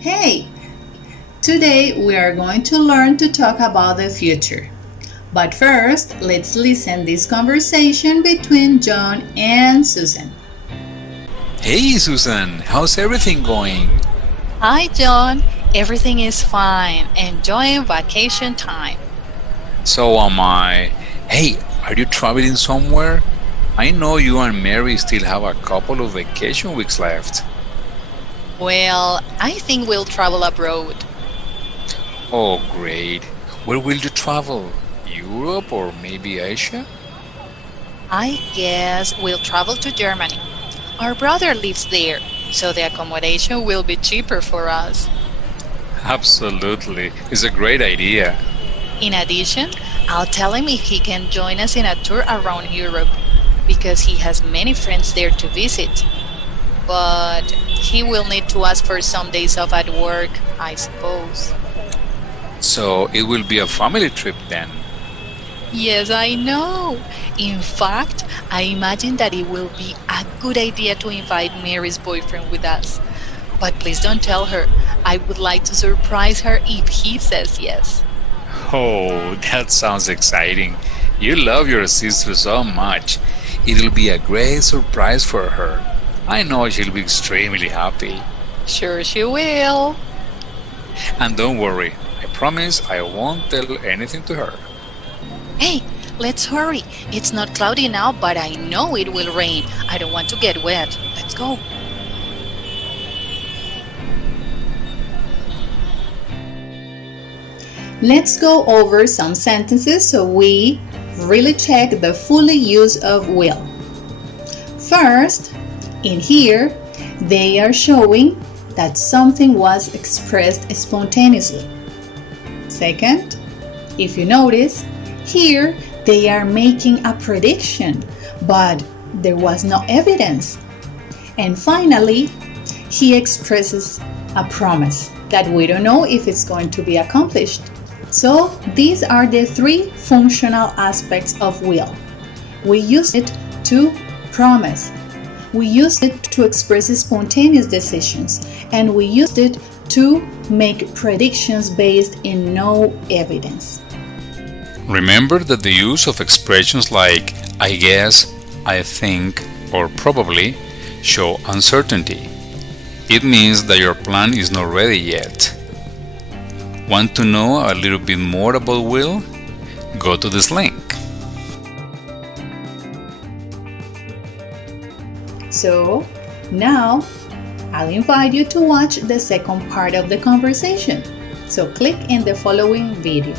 Hey! Today we are going to learn to talk about the future. But first, let's listen this conversation between John and Susan. Hey Susan, how's everything going? Hi, John. Everything is fine. Enjoying vacation time. So am I. Hey, are you traveling somewhere? I know you and Mary still have a couple of vacation weeks left. Well, I think we'll travel abroad. Oh, great. Where will you travel? Europe or maybe Asia? I guess we'll travel to Germany. Our brother lives there, so the accommodation will be cheaper for us. Absolutely. It's a great idea. In addition, I'll tell him if he can join us in a tour around Europe, because he has many friends there to visit. But he will need to ask for some days off at work, I suppose. So it will be a family trip then. Yes, I know. In fact, I imagine that it will be a good idea to invite Mary's boyfriend with us. But please don't tell her. I would like to surprise her if he says yes. Oh, that sounds exciting. You love your sister so much. It'll be a great surprise for her. I know she'll be extremely happy. Sure, she will. And don't worry, I promise I won't tell anything to her. Hey, let's hurry. It's not cloudy now, but I know it will rain. I don't want to get wet. Let's go. Let's go over some sentences so we really check the full use of will. First, in here, they are showing that something was expressed spontaneously. Second, if you notice, here they are making a prediction, but there was no evidence. And finally, he expresses a promise that we don't know if it's going to be accomplished. So these are the three functional aspects of will. We use it to promise. We use it to express spontaneous decisions, and we use it to make predictions based in no evidence. Remember that the use of expressions like I guess, I think, or probably show uncertainty. It means that your plan is not ready yet. Want to know a little bit more about will? Go to this link. So now I'll invite you to watch the second part of the conversation. So click in the following video.